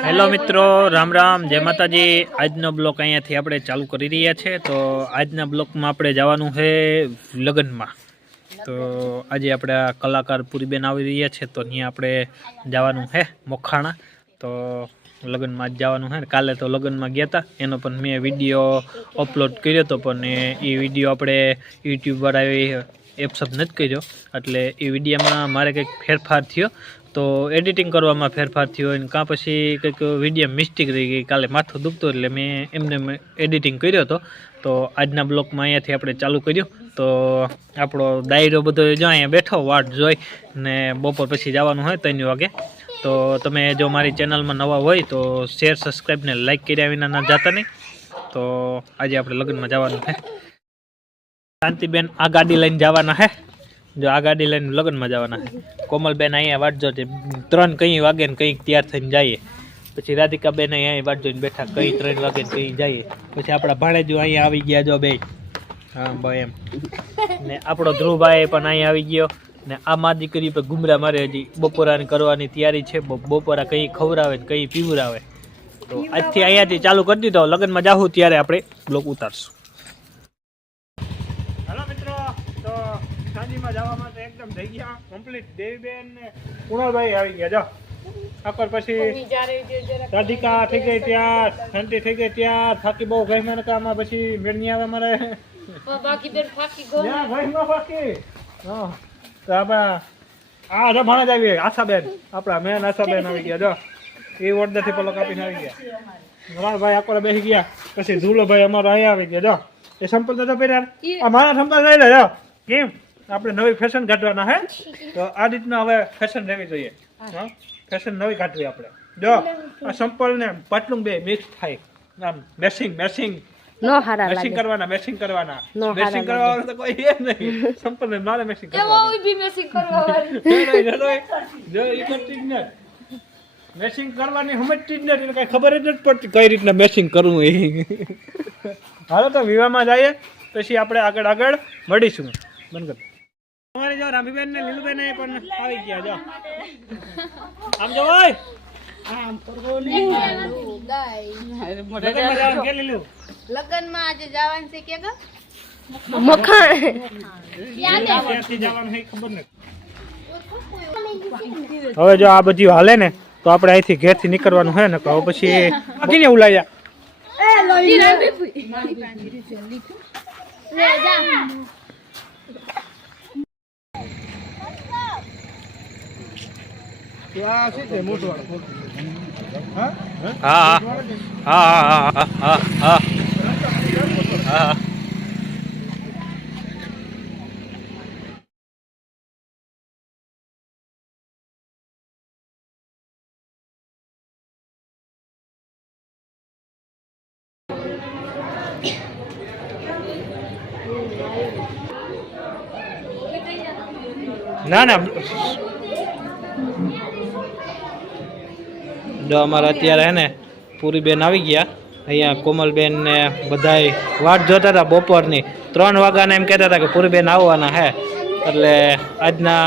Hello મિત્રો, રામ રામ. જય માતાજી. આજનો બ્લોક અહીંયાથી આપણે ચાલુ કરી રહ્યા છે. તો આજના બ્લોકમાં આપણે જવાનું છે લગ્નમાં. તો આજે આપણે કલાકાર પૂરીબેન આવી રહ્યા છે. તો ત્યાં આપણે જવાનું છે મોખાણા. તો લગ્નમાં જ જવાનું છે. કાલે તો લગ્નમાં ગયા હતા એનો પણ મેં વીડિયો અપલોડ કર્યો હતો પણ એ વીડિયો આપણે યુટ્યુબ પર આવી એપ્સઅપ નથી કર્યો. એટલે એ વિડીયોમાં મારે કંઈક ફેરફાર થયો. તો એડિટિંગ કરવામાં ફેરફાર થયો અને કાં પછી કંઈક વીડિયો મિસ્ટેક રહી ગઈ. કાલે માથું દુખતું એટલે મેં એમને એડિટિંગ કર્યો હતો. તો આજના બ્લોકમાં અહીંયાથી આપણે ચાલુ કર્યું. તો આપણો ડાયરો બધો જો અહીંયા બેઠો, વાટ જોઈ ને બપોર પછી જવાનું હોય ત્રણ વાગે. તો તમે જો મારી ચેનલમાં નવા હોય તો શેર સબસ્ક્રાઈબ ને લાઈક કર્યા વિના ના જતા નહીં. તો આજે આપણે લગ્નમાં જવાનું છે. શાંતિબેન આ ગાડી લઈને જવાના હે. જો આ ગાડી લઈને લગ્નમાં જવાના. કોમલબેન અહીંયા વાટજો ત્રણ કઈ વાગે ને કંઈક તૈયાર થઈને જઈએ. પછી રાધિકાબેન અહીંયા વાટ જોઈને બેઠા, કઈ ત્રણ વાગે ને કઈ જઈએ. પછી આપણા ભાણેજો અહીંયા આવી ગયા જો બે હા ભાઈ એમ. ને આપણો ધ્રુવભાઈ પણ અહીંયા આવી ગયો. ને આ મા દીકરી પર ગુમરા મારે હજી બપોરાની કરવાની તૈયારી છે. બપોરા કઈ ખવડાવે ને કઈ પીવરાવે તો આજથી અહીંયાથી ચાલુ કરી દીધો. લગ્નમાં જાઉં ત્યારે આપણે બ્લોક ઉતારશું હેલો મિત્રો તો જવા માટે એકદમ થઈ ગયા કમ્પ્લીટ દેવીબેન ને કુણાલભાઈ આવી ગયા. જો આખર પછી રાધિકા થઈ ગઈ ત્યાં શાંતિ થઈ ગઈ ત્યાં થાકી બહુ ગઈ મને પછી મેળની આવે મારે. બાકી બેન ફાકી ન હા. તો આપણા આ જો ભણે જ આવી આશાબેન આપણા મેન આશાબેન આવી ગયા. જો. એ ઓર્ડરથી પેલો આપીને આવી ગયા. નવાણભાઈ આકોરે બેસી ગયા. પછી ધૂલોભાઈ અમારો અહીંયા આવી ગયા. જો. એ સંપલ તો પહેર્યા? આ મારા સંપલ લઈ લે જો. કેમ? આપણે નવી ફેશન કાઢવાના હે? તો આ રીતના હવે ફેશન રહેવી જોઈએ. હા. ફેશન નવી કાઢવી આપણે. જો આ સંપલ ને પાટલું બે મિક્સ થાય. આમ મેસિંગ મેસિંગ નો હારા મેસિંગ કરવાના મેસિંગ કરવાના. મેસિંગ હારા તો કોઈ એ નહીં. સંપલ ને મારે મેસિંગ મેસિંગ જો ઈ કરતી જ મેસિંગ કરવાની સમજતી જ નથી ખબર જ નથી પડતી કઈ રીતના મેસિંગ કરવું એ. હાલો તો વિવાહમાં જઈએ. પછી આપણે આગળ આગળ મળીશું. બંધ અમારી જો રામીબેન ને લીલુબેન એ પણ આવી ગયા જો. આમ જો ભાઈ લગ્નમાં જવાનું કે લીલુ? લગનમાં આજે જવાનું છે કે ગા? મખાણ. ક્યાંથી જવાનું છે ખબર નથી. હવે જો આ બધી હાલે ને તો આપણે અહીંથી ઘેરથી નીકળવાનું હે ને તો પછી અગીને ઉલાયા હા હા ના ના. જો અમારે અત્યારે હે ને પૂરીબેન આવી ગયા. અહીંયા કોમલબેન ને બધાય વાટ જોતા હતા બપોરની. ત્રણ વાગ્યાના એમ કહેતા હતા કે પૂરીબેન આવવાના હે. એટલે આજના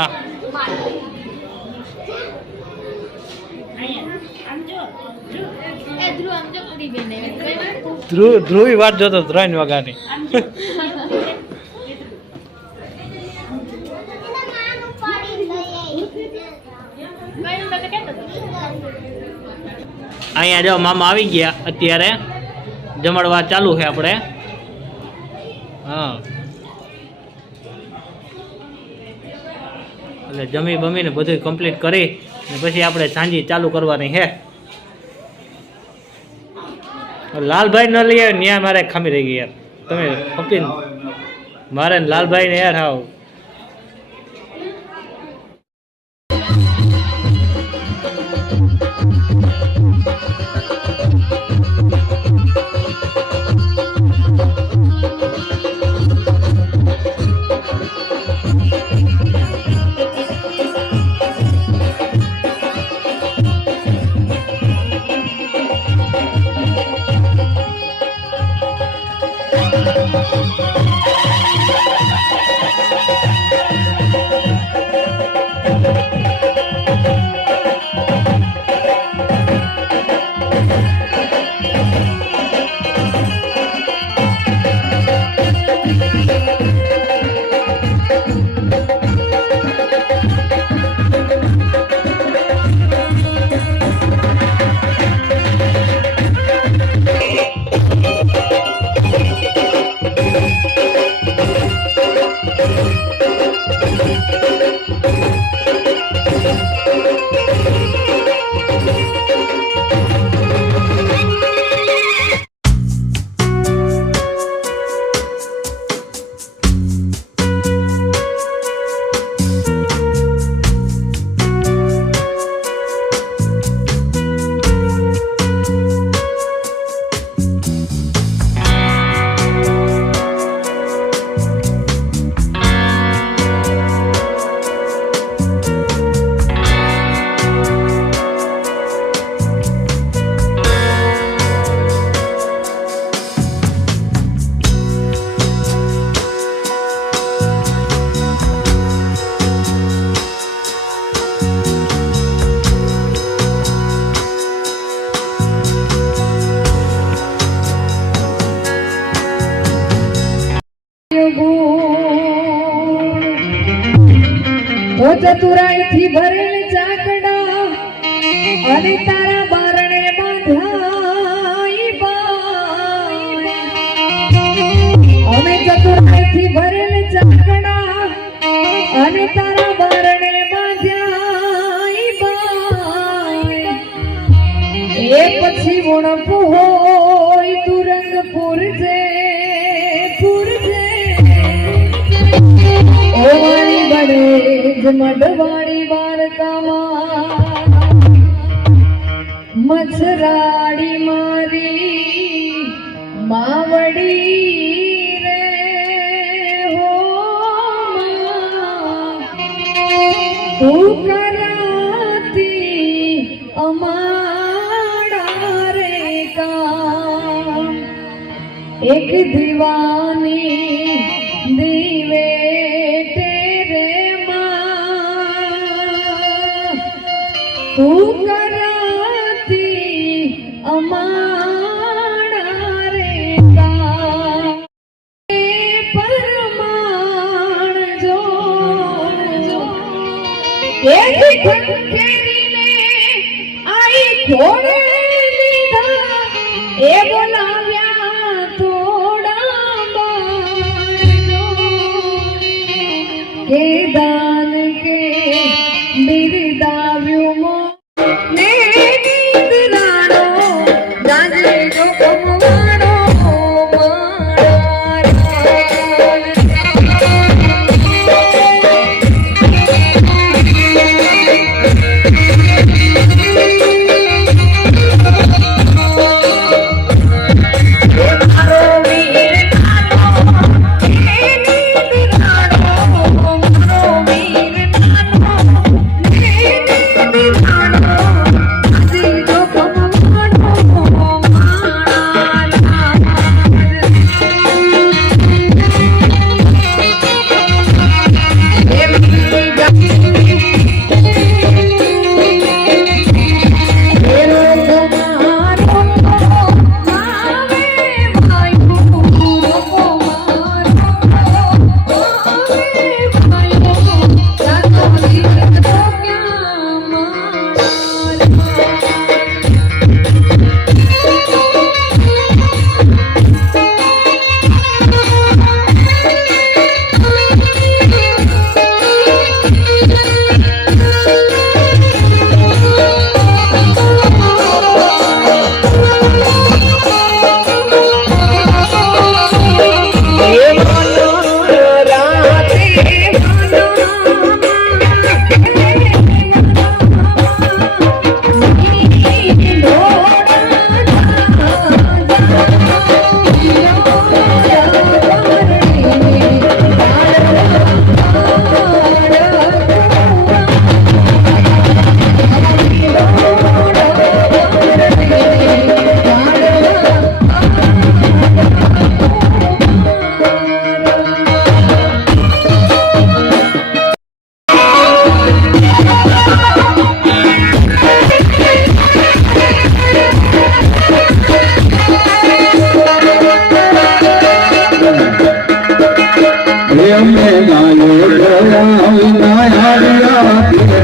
ધ્રુવ. ધ્રુવ વાટ જોતો ત્રણ વાગ્યાની કઈ નંબર તો કહેતો હતો. અહીંયા જો મામા આવી ગયા અત્યારે. જમડવા ચાલુ છે આપણે. હા. એટલે જમી બમીને બધું કમ્પ્લીટ કરી ને પછી આપણે સાંજી ચાલુ કરવાની છે. લાલભાઈ ન લઈ આવે ત્યાં મારે ખામી રહી ગઈ યાર. તમે ખપીને મારે ને લાલભાઈને યાર હાવ. ગુણ? ભરેલ ચાકડા અને બારણે બાંધાઈ અમે ચતુરાઈ થી ભરેલ ચાકડા અને તારા બારણે બાંધ્યા એ પછી ગુણ પુહો બને જ મઢવાળી વાર્તામાં મચરાડી મારી માવડી રે હો. તું કરાતી અમારા રે કા એક દીવાની એ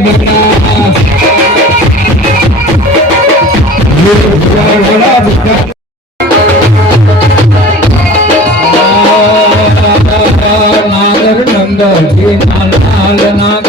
બેકાર નાગર નંદ નાલ નાગર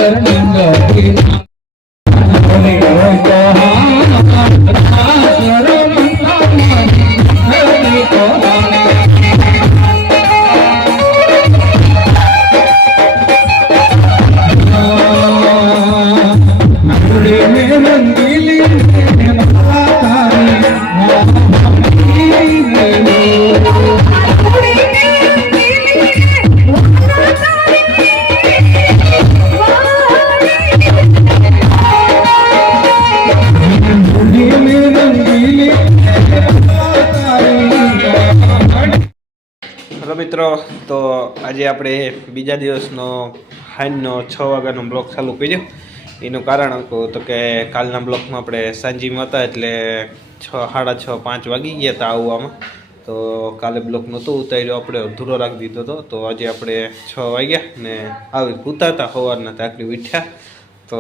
આજે આપણે બીજા દિવસનો હાઈનનો છ વાગ્યાનો બ્લોક ચાલુ કર્યો. એનું કારણ હતું તો કે કાલના બ્લોકમાં આપણે સાંજીમાં હતા એટલે છ, સાડા છ, પાંચ વાગી ગયા હતા આવવામાં. તો કાલે બ્લોક નહોતો ઉતાર્યો, આપણે અધૂરો રાખી દીધો હતો. તો આજે આપણે છ વાગ્યા ને આવી ઉતારતા સવારના તાકડી ઉઠ્યા. તો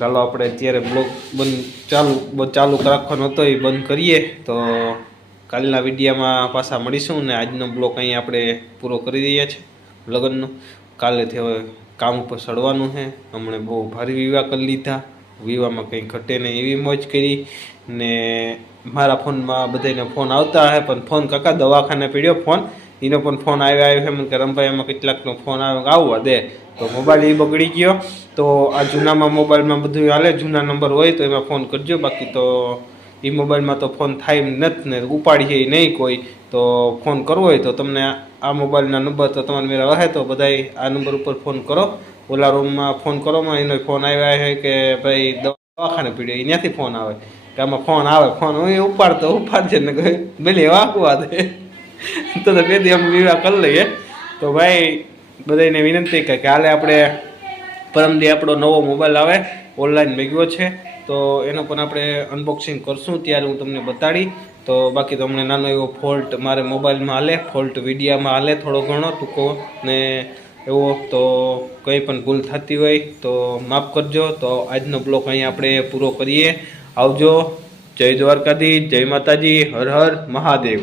ચાલો આપણે અત્યારે બ્લોક બંધ ચાલુ ચાલુ રાખવાનો હતો, એ બંધ કરીએ. તો કાલના વિડીયામાં પાછા મળીશું ને આજનો બ્લોક અહીં આપણે પૂરો કરી રહ્યા છીએ લગ્નનો. કાલેથી હવે કામ ઉપર ચડવાનું છે. હમણાં બહુ ભારે વિવાહ કરી લીધા. વિવાહમાં કંઈ ઘટે નહીં એવી મોજ કરી ને મારા ફોનમાં બધાને ફોન આવતા હે, પણ ફોન કાકા દવાખાને પીડ્યો ફોન. એનો પણ ફોન આવ્યો આવ્યો છે. કે રમભાઈ, એમાં કેટલાકનો ફોન આવ્યો આવવા દે. તો મોબાઈલ એ બગડી ગયો. તો આ જૂનામાં મોબાઈલમાં બધું હાલે. જૂના નંબર હોય તો એમાં ફોન કરજો. બાકી તો એ મોબાઈલમાં તો ફોન થાય નથી ને ઉપાડીએ નહીં કોઈ, તો ફોન કરવો હોય તો તમને આ મોબાઈલના નંબર તો તમારે મેળા હોય તો બધાય આ નંબર ઉપર ફોન કરો. ઓલા રૂમમાં ફોન કરોમાં એનો ફોન આવ્યા છે કે ભાઈ દવાખાને પીડ્યો ત્યાંથી ફોન આવે. કે આમાં ફોન આવે, ફોન હું એ ઉપાડતો, ઉપાડજે ને કહે બેલી વાકવા દે. તો બે દી અમે વિવાહ કરી લઈએ. તો ભાઈ બધાને વિનંતી કે કાલે આપણે પરમદી આપણો નવો મોબાઈલ આવે ઓનલાઈન મેગ્યો છે. તો એનો પણ આપણે અનબોક્સિંગ કરશું. ત્યારે હું તમને બતાડી. તો બાકી તો હમણે નાનો એવો ફોલ્ટ મારે મોબાઈલમાં હાલે ફોલ્ટ વિડીયામાં હાલે થોડો ઘણો, ટૂંકો. ને એવો તો કંઈ પણ ભૂલ થતી હોય તો માફ કરજો. તો આજનો બ્લોક અહીં આપણે પૂરો કરીએ. આવજો. જય દ્વારકાધીશ જય માતાજી, હર હર મહાદેવ.